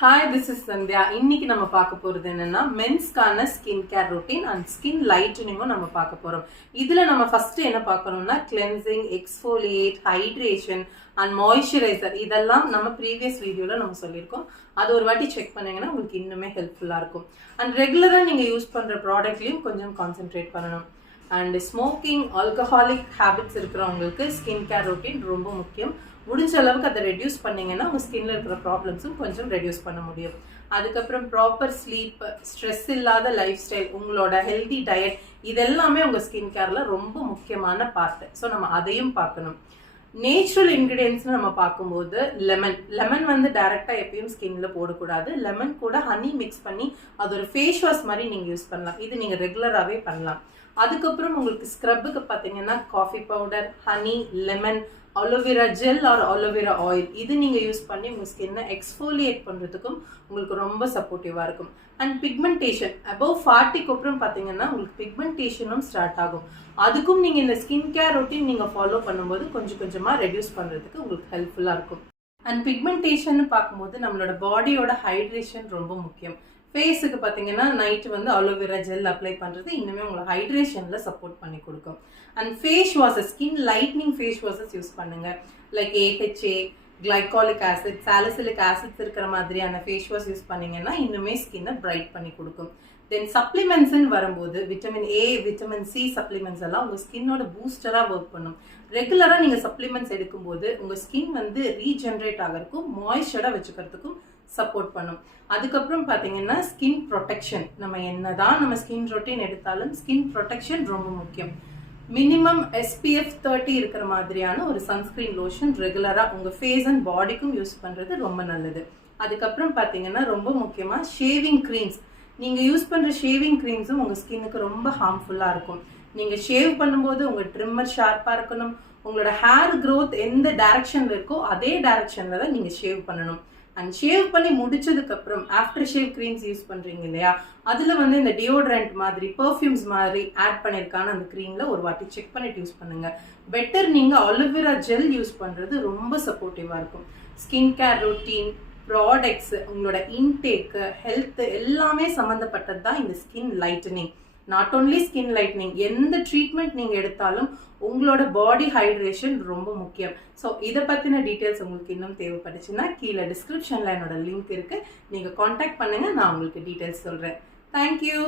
Hi this is Sandhya இன்னைக்கு நம்ம பார்க்க போகிறது என்னன்னா மென்ஸ்க்கான skin care routine and skin லைட்டனிங்கும் நம்ம பார்க்க போகிறோம் இதில் நம்ம ஃபர்ஸ்ட் என்ன பார்க்கணும்னா cleansing exfoliate hydration and moisturiser இதெல்லாம் நம்ம ப்ரீவியஸ் வீடியோவில் நம்ம சொல்லியிருக்கோம். அது ஒரு வாட்டி செக் பண்ணீங்கன்னா உங்களுக்கு இன்னுமே ஹெல்ப்ஃபுல்லாக இருக்கும். அண்ட் ரெகுலராக நீங்கள் யூஸ் பண்ணுற ப்ராடக்ட்லையும் கொஞ்சம் கான்சென்ட்ரேட் பண்ணணும். அண்ட் ஸ்மோக்கிங் ஆல்கஹாலிக் ஹேபிட்ஸ் இருக்கிறவங்களுக்கு ஸ்கின் கேர் ரொட்டீன் ரொம்ப முக்கியம். முடிஞ்ச அளவுக்கு அதை ரெடியூஸ் பண்ணீங்கன்னா உங்கள் ஸ்கின்ல இருக்கிற ப்ராப்ளம்ஸும் கொஞ்சம் ரெடியூஸ் பண்ண முடியும். அதுக்கப்புறம் ப்ராப்பர் ஸ்லீப் ஸ்ட்ரெஸ் இல்லாத லைஃப் ஸ்டைல் உங்களோட ஹெல்தி டயட் இதெல்லாமே உங்கள் ஸ்கின் கேரில் ரொம்ப முக்கியமான பார்ட் ஸோ நம்ம அதையும் பார்க்கணும். நேச்சுரல் இன்க்ரீடியன்ஸ் நம்ம பார்க்கும்போது லெமன் லெமன் வந்து டைரெக்டாக எப்பயும் ஸ்கின்ல போடக்கூடாது. லெமன் கூட ஹனி மிக்ஸ் பண்ணி அது ஒரு ஃபேஸ் வாஷ் மாதிரி நீங்கள் யூஸ் பண்ணலாம். இது நீங்கள் ரெகுலராகவே பண்ணலாம். அதுக்கப்புறம் உங்களுக்கு ஸ்க்ரப்புக்கு பார்த்தீங்கன்னா coffee powder honey lemon aloe vera gel or aloe vera oil இது நீங்கள் யூஸ் பண்ணி உங்கள் ஸ்கின்னை எக்ஸ்ஃபோலியேட் பண்ணுறதுக்கும் உங்களுக்கு ரொம்ப சப்போர்ட்டிவாக இருக்கும். அண்ட் பிக்மெண்டேஷன் அபவ் ஃபார்ட்டிக்கு அப்புறம் பார்த்தீங்கன்னா உங்களுக்கு பிக்மெண்டேஷனும் ஸ்டார்ட் ஆகும். அதுக்கும் நீங்கள் இந்த ஸ்கின் கேர் ரொட்டீன் நீங்கள் ஃபாலோ பண்ணும்போது கொஞ்சம் கொஞ்சமாக ரெடியூஸ் பண்ணுறதுக்கு உங்களுக்கு ஹெல்ப்ஃபுல்லாக இருக்கும். அண்ட் பிக்மெண்டேஷன் பார்க்கும்போது நம்மளோட பாடியோட ஹைட்ரேஷன் ரொம்ப முக்கியம். ஃபேஸுக்கு பார்த்தீங்கன்னா நைட்டு வந்து அலோவேரா ஜெல் அப்ளை பண்ணுறது இன்னுமே உங்களுக்கு ஹைட்ரேஷனில் சப்போர்ட் பண்ணி கொடுக்கும். And face washes skin lightening face washes use பண்ணுங்கள் like AHA glycolic acid salicylic acids இருக்கிற மாதிரியான ஃபேஸ் வாஷ் யூஸ் பண்ணிங்கன்னா இன்னுமே ஸ்கின்னை பிரைட் பண்ணி கொடுக்கும். தென் சப்ளிமெண்ட்ஸ்ன்னு வரும்போது vitamin A vitamin C supplements எல்லாம் உங்கள் ஸ்கின்னோட பூஸ்டராக ஒர்க் பண்ணும். ரெகுலராக நீங்கள் சப்ளிமெண்ட்ஸ் எடுக்கும்போது உங்கள் ஸ்கின் வந்து ரீஜென்ரேட் ஆகிறதுக்கும் மாய்ஸ்டராக வச்சுக்கிறதுக்கும் சப்போர்ட் பண்ணும். அதுக்கப்புறம் பார்த்தீங்கன்னா ஸ்கின் ப்ரொடெக்ஷன் நம்ம என்ன தான் நம்ம ஸ்கின் ரொட்டீன் எடுத்தாலும் ஸ்கின் ப்ரொடெக்ஷன் ரொம்ப முக்கியம். மினிமம் எஸ்பிஎஃப் தேர்ட்டி இருக்கிற மாதிரியான ஒரு சன்ஸ்கிரீன் லோஷன் ரெகுலராக உங்கள் ஃபேஸ் அண்ட் பாடிக்கும் யூஸ் பண்ணுறது ரொம்ப நல்லது. அதுக்கப்புறம் பார்த்தீங்கன்னா ரொம்ப முக்கியமாக ஷேவிங் க்ரீம்ஸ் நீங்கள் யூஸ் பண்ணுற ஷேவிங் க்ரீம்ஸும் உங்கள் ஸ்கின்னுக்கு ரொம்ப ஹார்ம்ஃபுல்லாக இருக்கும். நீங்கள் ஷேவ் பண்ணும்போது உங்கள் ட்ரிம்மர் ஷார்ப்பாக இருக்கணும். உங்களோட ஹேர் க்ரோத் எந்த டைரக்ஷனில் இருக்கோ அதே டைரக்ஷனில் தான் நீங்கள் ஷேவ் பண்ணணும். அண்ட் ஷேவ் பண்ணி முடிச்சதுக்கப்புறம் ஆஃப்டர் ஷேவ் க்ரீம்ஸ் யூஸ் பண்ணுறீங்க இல்லையா? அதில் வந்து இந்த டியோட்ரண்ட் மாதிரி பர்ஃப்யூம்ஸ் மாதிரி ஆட் பண்ணியிருக்கான அந்த க்ரீமில் ஒரு வாட்டி செக் பண்ணிட்டு யூஸ் பண்ணுங்கள் பெட்டர் நீங்கள் அலோவேரா ஜெல் யூஸ் பண்ணுறது ரொம்ப சப்போர்ட்டிவாக இருக்கும். ஸ்கின் கேர் ரொட்டீன் ப்ராடக்ட்ஸ் உங்களோட இன்டேக்கு ஹெல்த்து எல்லாமே சம்மந்தப்பட்டது தான் இந்த skin lightening not only skin lightening எந்த ட்ரீட்மெண்ட் நீங்கள் எடுத்தாலும் உங்களோட பாடி ஹைட்ரேஷன் ரொம்ப முக்கியம். ஸோ இதை பற்றின டீட்டெயில்ஸ் உங்களுக்கு இன்னும் தேவைப்பட்டுச்சுன்னா கீழே டிஸ்கிரிப்ஷனில் என்னோட லிங்க் இருக்குது நீங்கள் காண்டாக்ட் பண்ணுங்கள் நான் உங்களுக்கு டீட்டெயில்ஸ் சொல்கிறேன் தேங்க்யூ